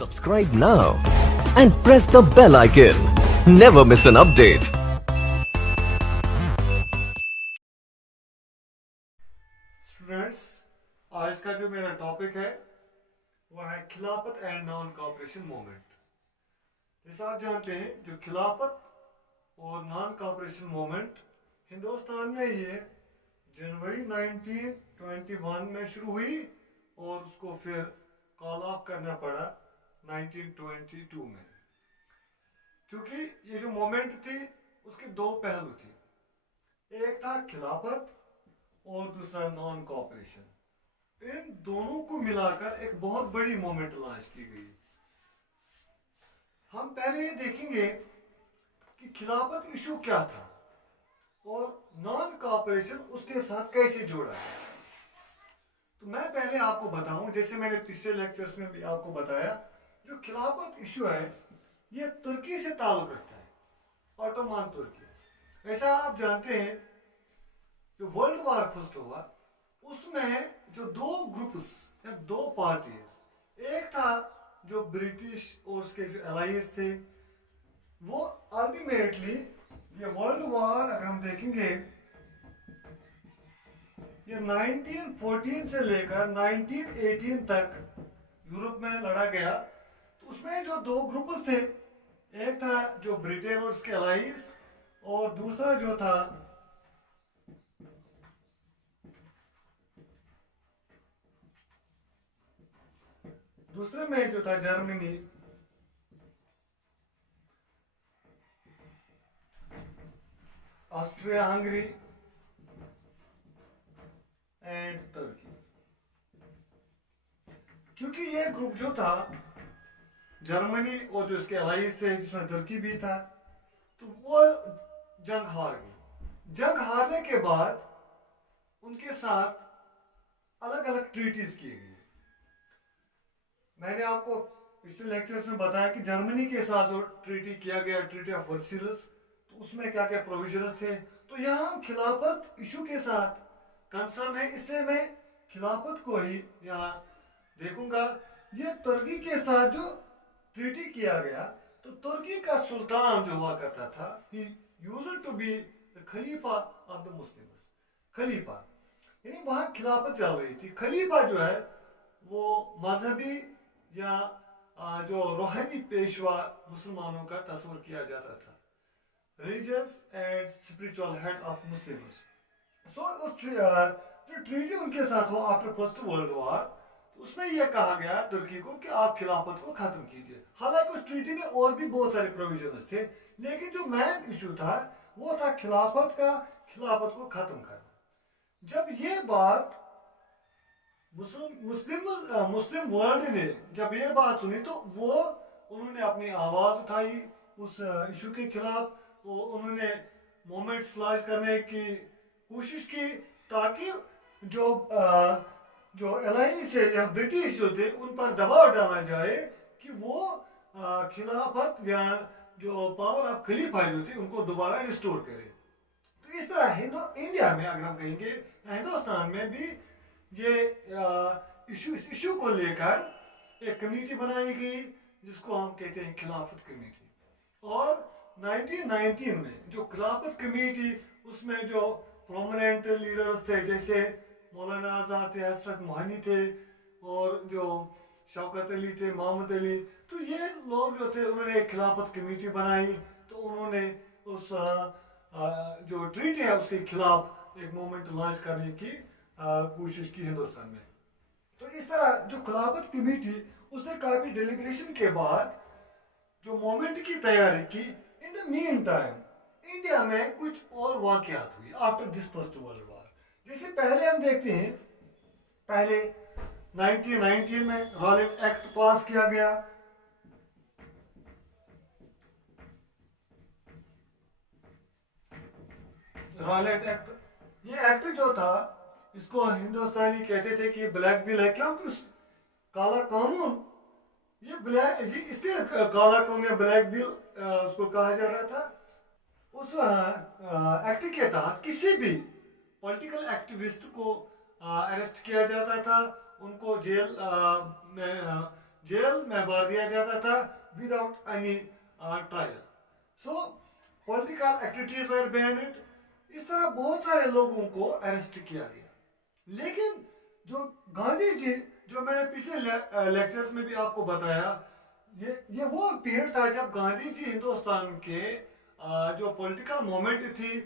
Subscribe now and press the bell icon. Never miss an update. Students, आज का जो मेरा टॉपिक है वह है खिलाफत एंड नॉन कॉपरेशन मूवमेंट। जैसा आप जानते हैं, जो खिलाफत और नॉन कॉपरेशन मूवमेंट हिंदुस्तान में ये जनवरी 1921 में शुरू हुई और उसको फिर कॉल ऑफ करना पड़ा 1922 में। क्योंकि ये जो मूवमेंट थी उसके दो पहलू थे, एक था खिलाफत और दूसरा नॉन कॉपरेशन। इन दोनों को मिलाकर एक बहुत बड़ी मूवमेंट लॉन्च की गई। हम पहले ये देखेंगे कि खिलाफत इशू क्या था और नॉन कॉपरेशन उसके साथ कैसे जोड़ा है। तो मैं पहले आपको बताऊं, जैसे मैंने पिछले लेक्चर्स में भी आपको बताया, जो खिलाफत इशू है ये तुर्की से ताल्लुक रखता है, ऑटोमान तुर्की। ऐसा आप जानते हैं, जो वर्ल्ड वार फर्स्ट हुआ उसमें जो दो ग्रुप्स या दो पार्टीज, एक था जो ब्रिटिश और उसके जो एलाइज थे, वो अल्टीमेटली ये वर्ल्ड वार अगर हम देखेंगे ये 1914 से लेकर 1918 तक यूरोप में लड़ा गया। तो उसमें जो दो ग्रुप्स थे, एक था जो ब्रिटेन और उसके एलाइज और दूसरा जो था दूसरे में जो था जर्मनी, ऑस्ट्रिया हंगरी एंड तुर्की। क्योंकि ये ग्रुप जो था जर्मनी और जो इसके अलाइज थे जिसमें तुर्की भी था, तो वो जंग हार गई। जंग हारने के बाद उनके साथ अलग अलग ट्रीटीज किए गए। मैंने आपको पिछले लेक्चर्स में बताया कि जर्मनी के साथ जो ट्रीटी किया गया, ट्रीटी ऑफ वर्सिलस, तो उसमें क्या क्या प्रोविजंस थे। तो यहाँ हम खिलाफत इशू के साथ कंसर्न है, इसलिए मैं खिलाफत को ही यहाँ देखूंगा। ये तुर्की के साथ जो ट्रीटी किया गया, तो तुर्की का सुल्तान जो हुआ करता था, he used to be the khalifa of the Muslims. खलीफा यानी वहाँ खिलाफत चल रही थी। खलीफा जो है वो मजहबी या जो रूहानी पेशवा मुसलमानों का तस्वर किया जाता था, religious and spiritual head of Muslims. So जो ट्रीटी उनके साथ हुआ आफ्टर फर्स्ट वर्ल्ड वार, उसमें यह कहा गया तुर्की को कि आप खिलाफत को खत्म कीजिए। हालांकि उस ट्रीटी में और भी बहुत सारे प्रोविजंस थे, लेकिन जो मेन इशू था वो था खिलाफत को खत्म करना। जब ये बात मुस्लिम वर्ल्ड ने जब ये बात सुनी, तो उन्होंने अपनी आवाज उठाई उस इशू के खिलाफ। तो उन्होंने मूवमेंट्स लॉन्च करने की कोशिश की ताकि जो एलाइंस है या ब्रिटिश जो थे उन पर दबाव डाला जाए कि वो खिलाफत या जो पावर ऑफ खलीफा जो थे उनको दोबारा रिस्टोर करे। तो इस तरह इंडिया में अगर हम कहेंगे, हिंदुस्तान में भी ये इस इशू को लेकर एक कमेटी बनाई गई जिसको हम कहते हैं खिलाफत कमेटी। और 1919 में जो खिलाफत कमेटी, उसमें जो प्रोमिनेंट लीडर्स थे जैसे मौलाना आज़ाद थे, हजरत मोहनी थे और जो शौकत अली थे, मोहम्मद अली, तो ये लोग जो थे उन्होंने एक खिलाफत कमेटी बनाई। तो उन्होंने उस जो ट्रीटी है उसके खिलाफ एक मूवमेंट लॉन्च करने की कोशिश की हिंदुस्तान में। तो इस तरह जो खिलाफत कमेटी, उसने काफ़ी डेलिब्रेशन के बाद जो मूवमेंट की तैयारी की। In the mean time India में कुछ और वाकयात हुई after this first world war. जैसे पहले हम देखते हैं, पहले 1919 में रॉलेट एक्ट पास किया गया। रॉलेट एक्ट, ये एक्ट जो था इसको हिंदुस्तानी कहते थे कि ब्लैक बिल है, क्योंकि उस काला कानून, ये ब्लैक, ये इसलिए काला कानून या ब्लैक बिल उसको कहा जा रहा था। उस एक्ट के तहत किसी भी पॉलिटिकल एक्टिविस्ट को अरेस्ट किया जाता था, उनको जेल में जेल में भर दिया जाता था without any trial. So political activities were banned. इस तरह बहुत सारे लोगों को अरेस्ट किया गया। लेकिन जो गांधी जी, जो मैंने पिछले लेक्चर्स में भी आपको बताया, ये वो पीरियड था जब गांधी जी हिंदुस्तान के जो पॉलिटिकल मूवमेंट थी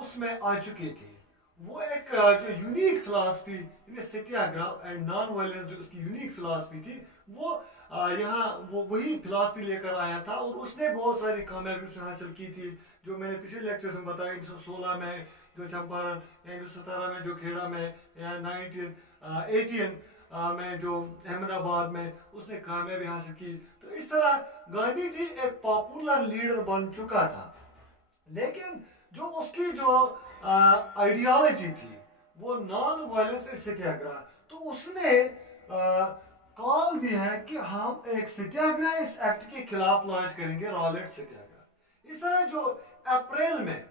उसमें आ चुकी थी। वो एक जो unique philosophy, Satyagraha and non violence, जो उसकी यूनिक फिलासफी थी, वो यहाँ वो वही फिलासफी लेकर आया था और उसने बहुत सारी कामयाबी उसने हासिल की थी। जो मैंने पिछले लेक्चर में बताया, 1916 में जो चंपारण, या 1917 में जो खेड़ा में, या 1918 में जो अहमदाबाद में उसने कामयाबी हासिल की। तो इस तरह गांधी जी एक पॉपुलर लीडर बन चुका था। लेकिन जो उसकी जो आइडियोलॉजी थी वो नॉन वायलेंस एंड सत्याग्रह, तो उसने कॉल दिया है कि हम एक सत्याग्रह इस एक्ट के खिलाफ लॉन्च करेंगे, रॉलेट सत्याग्रह। इस तरह जो अप्रैल में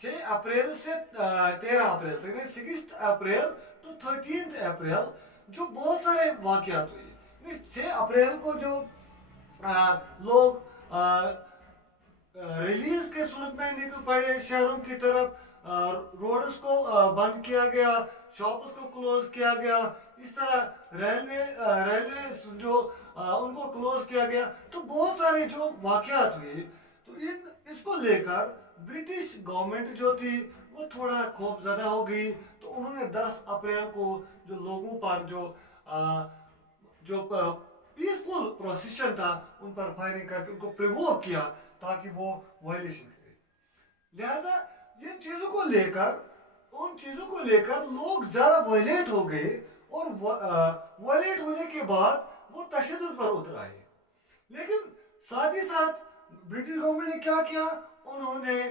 6 अप्रैल से 13 अप्रैल तक, 6 अप्रैल टू 13 अप्रैल जो बहुत सारे वाकयात हुए। 6 अप्रैल को जो लोग रिलीज के सूरत में निकल पड़े शहरों की तरफ, रोड्स को बंद किया गया, शॉप्स को क्लोज किया गया, इस तरह रेलवे जो उनको क्लोज किया गया। तो बहुत सारे जो वाकयात हुए, तो इसको लेकर ब्रिटिश गवर्नमेंट जो थी वो थोड़ा खौफजदा हो गई। तो उन्होंने 10 अप्रैल को जो लोगों पर जो पीसफुल प्रोसेशन था उन पर फायरिंग करके उनको प्रिवोक किया ताकि वो वायलेशन करे। लिहाजा इन चीजों को लेकर, उन चीजों को लेकर लोग ज्यादा वायलेट हो गए और वायलेट होने के बाद वो तशद्दुद पर उतर आए। लेकिन साथ ही साथ ब्रिटिश गवर्नमेंट ने क्या किया, उन्होंने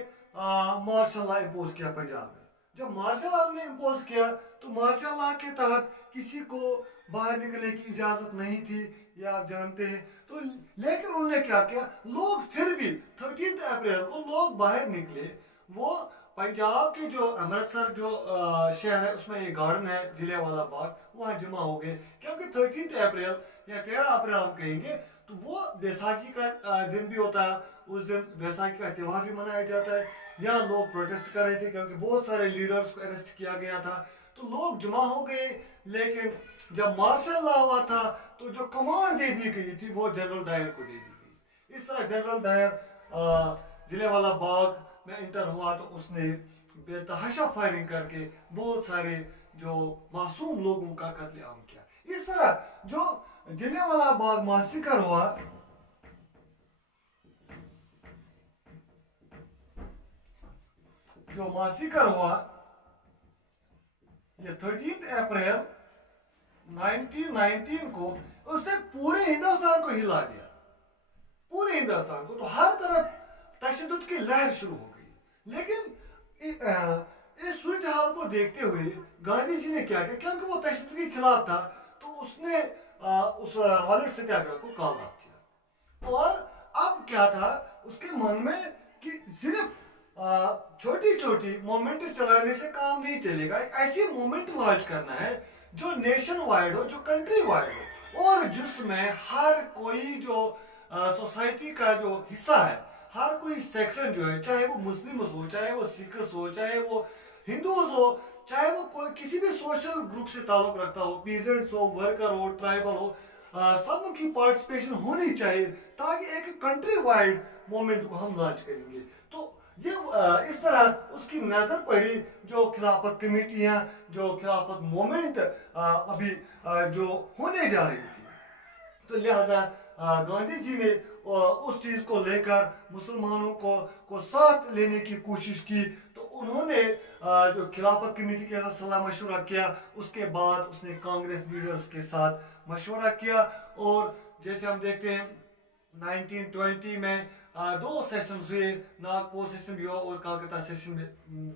मार्शल लॉ इम्पोज किया पंजाब में। जब मार्शल लॉ ने इम्पोज किया तो मार्शल लॉ के तहत किसी को बाहर निकलने की इजाजत नहीं थी, ये आप जानते हैं। तो लेकिन उन्होंने क्या किया, लोग फिर भी 13 अप्रैल को लोग बाहर निकले। वो पंजाब के जो अमृतसर जो शहर है उसमें एक गार्डन है जलियांवाला बाग, वहाँ जमा हो गए, क्योंकि 13 अप्रैल या 13 अप्रैल हम कहेंगे तो वो बैसाखी का दिन भी होता है। उस दिन बैसाखी का त्यौहार भी मनाया जाता है। यहाँ लोग प्रोटेस्ट कर रहे थे क्योंकि बहुत सारे लीडर्स को अरेस्ट किया गया था। तो लोग जमा हो गए। लेकिन जब मार्शल लॉ हुआ था तो जो कमांड दे दी गई थी वो जनरल डायर को दे दी गई। इस तरह जनरल डायर जलियांवाला बाग में इंटर हुआ तो उसने बेतहाशा फायरिंग करके बहुत सारे जो मासूम लोगों का कत्लेआम किया। इस तरह जो जलियांवाला बाग मासिकर हुआ, जो मासिकर हुआ ये 13 अप्रैल 1919 को, उसने पूरे हिंदुस्तान को हिला दिया, पूरे हिंदुस्तान को। तो हर तरफ तशद्दुद की लहर शुरू हो गई। लेकिन इस सूरत हाल को देखते हुए गांधी जी ने क्या किया, क्योंकि वो तशद्दुद के खिलाफ था, तो उसने उस रॉलेट सत्याग्रह को कॉल अप किया। और अब क्या था उसके मन में कि सिर्फ छोटी छोटी मोमेंट चलाने से काम नहीं चलेगा, एक ऐसी मोमेंट लॉन्च करना है जो नेशन वाइड हो, जो कंट्री वाइड हो, और जिसमें हर कोई जो सोसाइटी का जो हिस्सा है, हर कोई सेक्शन जो है, चाहे वो मुस्लिम्स हो, चाहे वो सिख्स हो, चाहे वो हिंदूज हो, चाहे वो कोई किसी भी सोशल ग्रुप से ताल्लुक रखता हो, पीजेंट्स हो, वर्कर हो, ट्राइबल हो, सबकी पार्टिसिपेशन होनी चाहिए ताकि एक कंट्री वाइड मूवमेंट को हम लॉन्च करेंगे। तो ये इस तरह उसकी नजर पड़ी जो खिलाफत कमेटियां, जो खिलाफत मूवमेंट अभी जो होने जा रही थी। तो लिहाजा गांधी जी ने उस चीज को लेकर मुसलमानों को साथ लेने की कोशिश की। तो उन्होंने जो खिलाफत कमेटी के साथ सलाह मशवरा किया, उसके बाद उसने कांग्रेस लीडर्स के साथ मशवरा किया। और जैसे हम देखते हैं 1920 में 2 सेशन हुए, नागपुर सेशन भी हुआ और कलकत्ता सेशन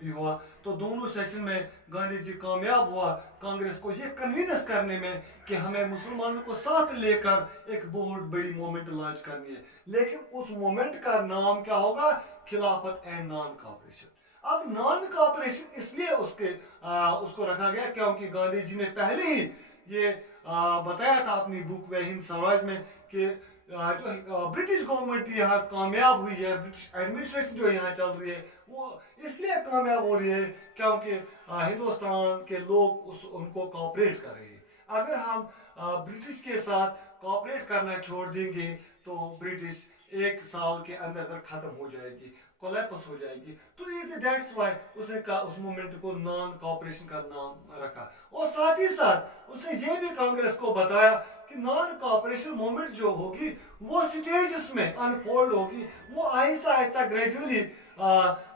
भी हुआ। तो दोनों सेशन में गांधी जी कामयाब हुआ कांग्रेस को ये कन्विंस करने में कि हमें मुसलमानों को साथ लेकर एक बहुत बड़ी मूवमेंट लॉन्च करनी है। लेकिन उस मूवमेंट का नाम क्या होगा, खिलाफत एंड नॉन कॉपरेशन। अब नॉन कॉपरेशन इसलिए उसको रखा गया क्योंकि गांधी जी ने पहले ही ये बताया था अपनी बुक में हिंद स्वराज में कि जो ब्रिटिश गवर्नमेंट यहाँ कामयाब हुई है, ब्रिटिश एडमिनिस्ट्रेशन जो यहाँ चल रही है वो इसलिए कामयाब हो रही है क्योंकि हिंदुस्तान के लोग उनको कोऑपरेट कर रहे हैं। अगर हम ब्रिटिश के साथ कोऑपरेट करना छोड़ देंगे तो ब्रिटिश 1 साल के अंदर अंदर खत्म हो जाएगी, कोलैप्स हो जाएगी। तो ये दैट्स वाई उसने कहा, उस मूवमेंट को नॉन कोऑपरेशन का नाम रखा। और साथ ही साथ उसने ये भी कांग्रेस को बताया कि नॉन कोऑपरेशन मूवमेंट जो होगी वो स्टेजेस में अनफोल्ड होगी, वो Aahista Aahista gradually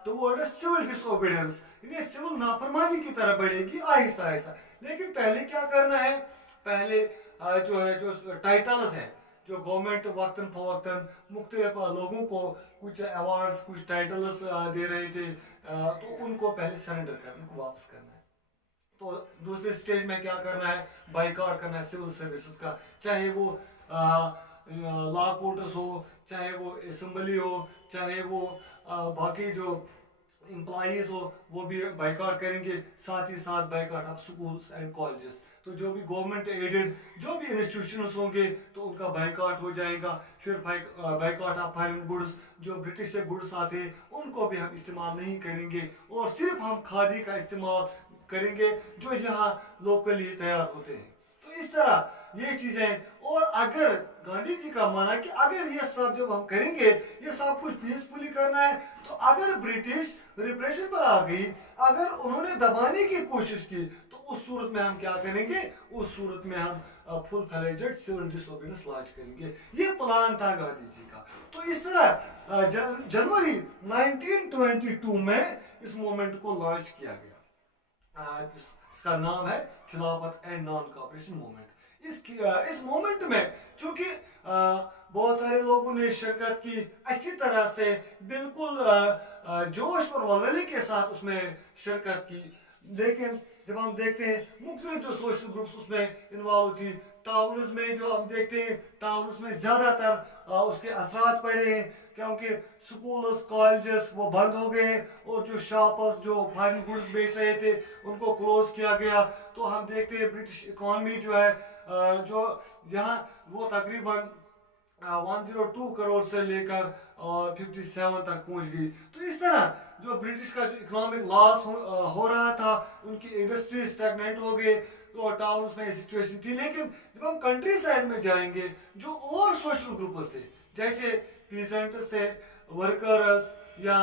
towards civil disobedience, यानी सिविल नाफरमानी की तरफ बढ़ेगी आहिस्ता आहिस्ता। लेकिन पहले क्या करना है, पहले जो है जो टाइटल्स हैं, जो गवर्नमेंट वक्तन फवक्तन मुख्तलिफ लोगों को कुछ अवार्ड्स कुछ टाइटल्स दे रहे थे, तो उनको पहले सरेंडर करना, उनको वापस करना है। तो दूसरे स्टेज में क्या करना है, बाइकआउट करना है सिविल सर्विसेज का, चाहे वो लॉ कोर्ट्स हो, चाहे वो असेंबली हो, चाहे वो बाकी जो एम्प्लॉज हो, वो भी बाइकआउट करेंगे। साथ ही साथ boycott of schools and colleges, तो जो भी गवर्नमेंट एडेड जो भी इंस्टीट्यूशंस होंगे तो उनका बाइकआउट हो जाएगा। फिर बाइकआउट ऑफ फॉरेन गुड्स, जो ब्रिटिश से गुड्स आते हैं उनको भी हम इस्तेमाल नहीं करेंगे और सिर्फ हम खादी का इस्तेमाल करेंगे जो यहाँ लोकली तैयार होते हैं। तो इस तरह ये चीजें, और अगर गांधी जी का माना कि अगर ये सब जब हम करेंगे, ये सब कुछ पीसफुली करना है, तो अगर ब्रिटिश रिप्रेशन पर आ गई, अगर उन्होंने दबाने की कोशिश की, तो उस सूरत में हम क्या करेंगे, उस सूरत में हम full fledged civil disobedience launch करेंगे। ये प्लान था गांधी जी का। तो इस तरह जनवरी 1922 में इस मूवमेंट को लॉन्च किया गया। इसका नाम है खिलाफत एंड नॉन कोऑपरेशन मूवमेंट। इस मूवमेंट में चूंकि बहुत सारे लोगों ने शिरकत की, अच्छी तरह से बिल्कुल जोश और वलवले के साथ उसमें शिरकत की, लेकिन जब हम देखते हैं मुख्तलिफ जो सोशल ग्रुप्स उसमें इन्वॉल्व थी, टाउन्स में जो हम देखते हैं टाउन्स में ज़्यादातर उसके असरात पड़े हैं क्योंकि स्कूल्स कॉलेजेस वो बंद हो गए और जो शॉप्स जो फॉरेन गुड्स बेच रहे थे उनको क्लोज किया गया। तो हम देखते हैं ब्रिटिश इकॉनमी जो है जो यहाँ वो तकरीबन 102 करोड़ से लेकर 57 तक पहुंच गई। तो इस तरह जो ब्रिटिश का जो इकोनॉमिक लॉस हो रहा था, उनकी इंडस्ट्री स्टैग्नेंट हो गए, तो टाउन्स में सिचुएशन थी। लेकिन जब हम कंट्री साइड में जाएंगे, जो और सोशल ग्रुप्स थे जैसे पीजेंट्स थे, वर्कर्स या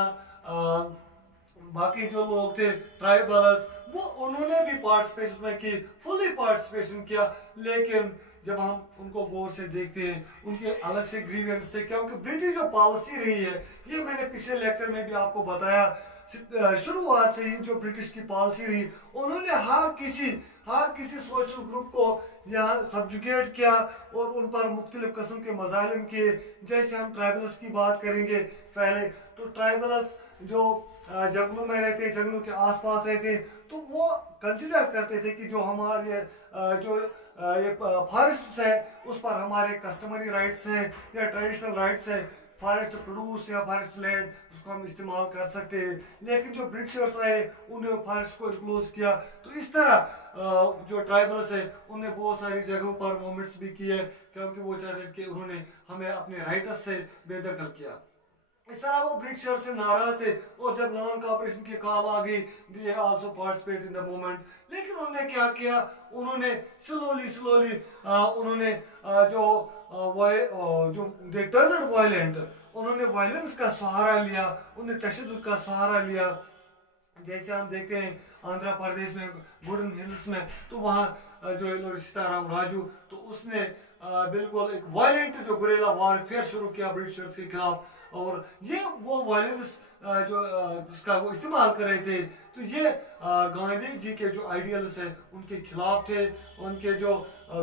बाकी जो लोग थे ट्राइबल्स, वो उन्होंने भी पार्टिसिपेशन में की, फुली पार्टिसिपेशन किया। लेकिन जब हम उनको गौर से देखते हैं, उनके अलग से ग्रीवेंस थे क्योंकि ब्रिटिश जो पॉलिसी रही है, ये मैंने पिछले लेक्चर में भी आपको बताया, शुरुआत से ही जो ब्रिटिश की पॉलिसी रही, उन्होंने हर किसी सोशल ग्रुप को यहाँ सब्जुगेट किया और उन पर मुख्तलिफ किस्म के मजालिम किए। जैसे हम ट्राइबल्स की बात करेंगे पहले, तो ट्राइबल्स जो जंगलों में रहते, जंगलों के आसपास रहते, तो वो कंसिडर करते थे कि जो हमारे जो ये फॉरेस्ट है उस पर हमारे कस्टमरी राइट्स हैं या ट्रेडिशनल राइट्स हैं, फॉरेस्ट प्रोड्यूस या फॉरेस्ट लैंड उसको हम इस्तेमाल कर सकते हैं। लेकिन जो ब्रिटिशर्स आए उन्होंने फॉरेस्ट को इनक्लोज किया। तो इस तरह जो ट्राइबल्स है उन्होंने बहुत सारी जगहों पर मूवमेंट्स भी किए क्योंकि वो चाहते थे कि उन्होंने हमें अपने राइट्स से बेदखल किया। इस तरह वो ब्रिटिशर से नाराज थे और जब नॉन कोऑपरेशन की कॉल आ गई, they also participate in the movement. लेकिन उन्होंने क्या किया, उन्होंने स्लोली उन्होंने जो दे टर्न्ड वायलेंट, उन्होंने वायलेंस का सहारा लिया, उन्होंने तशद्दुद का सहारा लिया। जैसे हम देखते हैं आंध्र प्रदेश में गुडन हिल्स में, तो वहाँ जो सीताराम राजू, तो उसने बिल्कुल एक वायलेंट जो गुरेला वारफेयर शुरू किया ब्रिटिशर्स के खिलाफ, और ये वो वायलेंस जो जिसका वो इस्तेमाल कर रहे थे। तो ये गांधी जी के जो आइडियल्स है उनके खिलाफ थे, उनके जो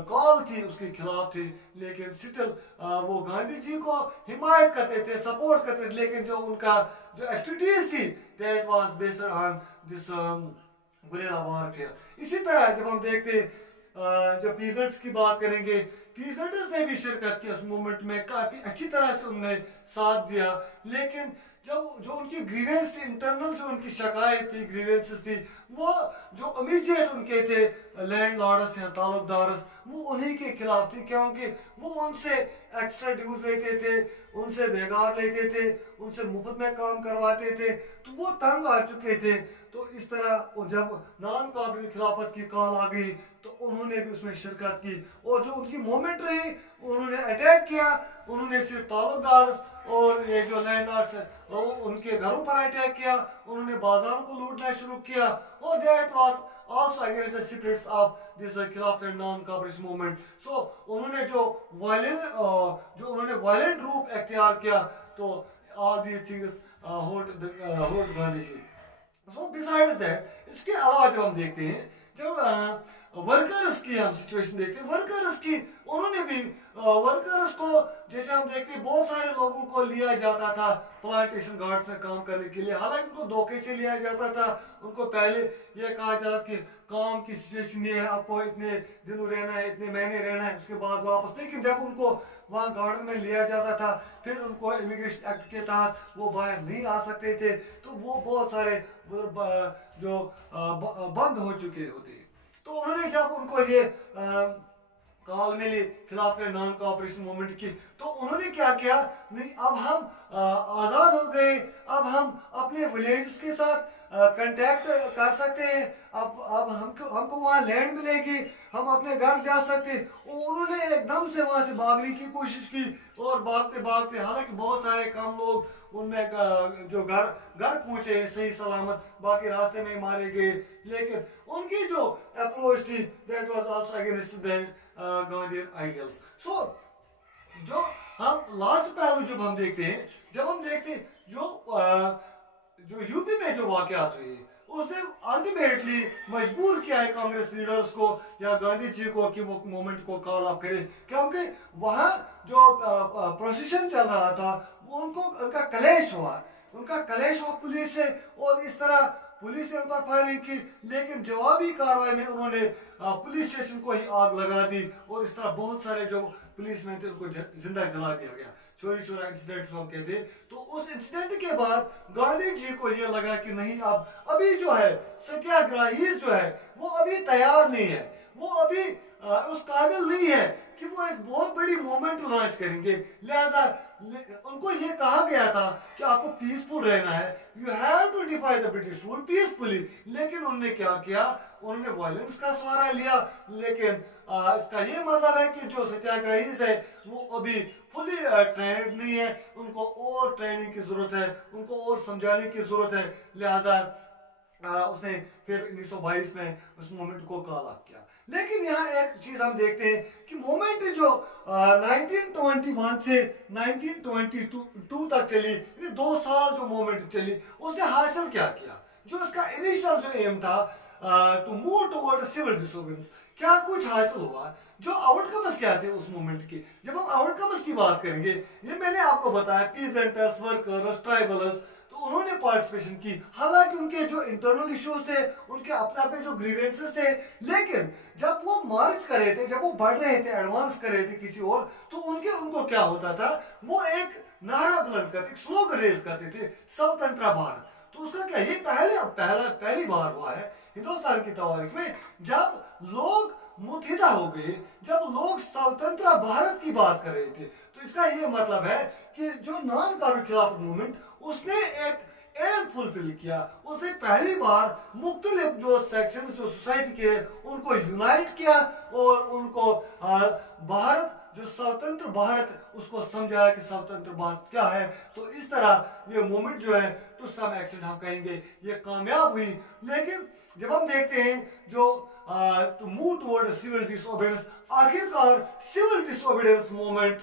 कॉल थी उसके खिलाफ थे। लेकिन स्टिल वो गांधी जी को हिमायत करते थे, सपोर्ट करते थे, लेकिन जो उनका जो एक्टिविटीज थी that was based on this guerrilla warfare. इसी तरह जब हम देखते जब पीजेंट्स की बात करेंगे, पीजेंट्स ने भी शिरकत की उस मूवमेंट में, काफी अच्छी तरह से उन्होंने साथ दिया। लेकिन जब जो उनकी ग्रीवेंस इंटरनल जो उनकी शिकायत थी, ग्रीवेंसेस थी, वो जो इमीडिएट उनके थे लैंड लॉर्ड्स या ताल्लुकदार्स, वो उन्हीं के खिलाफ थी, क्योंकि वो उनसे एक्स्ट्रा ड्यूज लेते थे, उनसे बेगार लेते थे, उनसे मुफ्त में काम करवाते थे, तो वो तंग आ चुके थे। तो इस तरह जब नान काबिल खिलाफत की कॉल आ गई तो उन्होंने भी उसमें शिरकत की, और जो उनकी मूवमेंट रही उन्होंने अटैक किया। उन्होंने सिर्फ ताल्लुकदार और ये जो लैंडलॉर्ड्स उनके घरों पर अटैक किया, उन्होंने बाजारों को लूटना शुरू किया, और that was also against the spirits of this खिलाफत non-cooperation movement. So उन्होंने जो वायलेंट रूप अख्तियार किया, तो all these things hurt Gandhi ji. So besides that, इसके अलावा जब हम देखते हैं, जब वर्कर्स की हम सिचुएशन देखते हैं, वर्कर्स की उन्होंने भी वर्कर्स को, जैसे हम देखते हैं बहुत सारे लोगों को लिया जाता था प्लांटेशन गार्ड्स में काम करने के लिए, हालांकि उनको धोखे से लिया जाता था। उनको पहले यह कहा जाता कि काम की सिचुएशन ये है, आपको इतने दिनों रहना है, इतने महीने रहना है, उसके बाद वापस। लेकिन जब उनको वहाँ गार्डन में लिया जाता था, फिर उनको इमिग्रेशन एक्ट के तहत वो बाहर नहीं आ सकते थे, तो वो बहुत सारे जो बंद हो चुके होते। तो उन्होंने जब उनको ये कॉल मिली खिलाफ नॉन कोऑपरेशन मूवमेंट की, तो उन्होंने क्या किया, नहीं अब हम आज़ाद हो गए, अब हम अपने विलेज के साथ कांटेक्ट कर सकते हैं, अब हमको वहाँ लैंड मिलेगी, हम अपने घर जा सकते हैं। उन्होंने एकदम से वहाँ से भागने की कोशिश की, और भागते भागते, हालांकि बहुत सारे कम लोग उनमें जो घर पहुंचे सही सलामत, बाकी रास्ते में मारे गए। लेकिन उनकी जो अप्रोच थी, that was also against the Gandhian ideals. So जो हम लास्ट पहलू जब हम देखते हैं, जो यूपी में जो वाकयात हुए, उसने अल्टीमेटली मजबूर किया है कांग्रेस लीडर्स को या गांधी जी को कि वो मूवमेंट को कॉल अप करें, क्योंकि वहाँ जो प्रोसेशन चल रहा था, वो उनका कलेश हुआ पुलिस से, और इस तरह पुलिस ने उन पर फायरिंग की। लेकिन जवाबी कार्रवाई में उन्होंने पुलिस स्टेशन को ही आग लगा दी, और इस तरह बहुत सारे जो पुलिसमैन थे उनको जिंदा जला दिया गया। चोरी चोरा इंसिडेंट हम कहते हैं। तो उस इंसिडेंट के बाद गांधी जी को यह लगा कि नहीं, अभी जो है सत्याग्रही जो है वो अभी तैयार नहीं है, वो अभी उस काबिल नहीं है कि वो एक बहुत बड़ी मूवमेंट लॉन्च करेंगे। लिहाजा उनको ये कहा गया था कि आपको पीसफुल रहना है, you have to defy the British rule peacefully. लेकिन उन्होंने क्या किया, उन्होंने वायलेंस का सहारा लिया। लेकिन इसका ये मतलब है कि जो सत्याग्रही है वो अभी फुली ट्रेंड नहीं है, उनको और ट्रेनिंग की जरूरत है, उनको और समझाने की जरूरत है। लिहाजा उसने फिर 1922 में उस मूवमेंट को कॉल अप किया। लेकिन यहाँ एक चीज हम देखते हैं कि मूवमेंट जो 1921 से 1922 तक चली, 2 साल जो मूवमेंट चली, उसने हासिल क्या किया। जो इसका इनिशियल जो एम था to move toward civil disobedience, क्या कुछ हासिल हुआ, जो आउटकम्स क्या थे उस मूवमेंट के। जब हम आउटकम्स की बात करेंगे, ये मैंने आपको बताया, पीजेंट्स, वर्कर्स, ट्राइबल्स, तो उन्होंने पार्टिसिपेशन की। हालांकि उनके जो इंटरनल इश्यूज थे, उनके अपने अपने जो ग्रीवेंसेस थे, लेकिन जब वो मार्च कर रहे थे, जब वो बढ़ रहे थे, एडवांस कर रहे थे किसी और, तो उनको क्या होता था, वो एक नारा बुलंद करते, एक स्लोगन रेज करते थे, स्वतंत्र भारत। तो उसका क्या, ये पहली बार हुआ है हिंदुस्तान की तारीख में जब लोग मुत्हिदा हो गए, जब लोग स्वतंत्र भारत की बात कर रहे थे। तो इसका ये मतलब है कि जो नॉन कॉर्पोरेट खिलाफत मूवमेंट, उसने एक एम फुलफिल किया। उसने पहली बार मुख्तलिफ जो सेक्शन जो सोसाइटी के, उनको यूनाइट किया, और उनको भारत, जो स्वतंत्र भारत, उसको समझाया कि स्वतंत्र भारत क्या है। तो इस तरह ये मूवमेंट जो है टू सम एक्सटेंट हम कहेंगे ये कामयाब हुई। लेकिन जब हम देखते हैं जो to move toward civil disobedience, आखिरकार सिविल डिसोबीडियंस मूवमेंट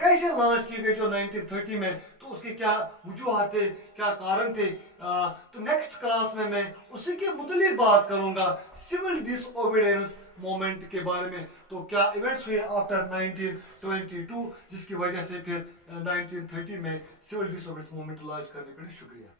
कैसे लॉन्च की गई जो 1930 में, तो उसके क्या वजूहत थे, क्या कारण थे, तो नेक्स्ट क्लास में मैं उसी के मुतल्लिक बात करूंगा, सिविल डिसोबीडियंस मूवमेंट के बारे में। तो क्या इवेंट्स हुए आफ्टर 1922 जिसकी वजह से फिर 1930 में सिविल डिसोबीडियंस मूवमेंट लॉन्च करने के लिए। शुक्रिया।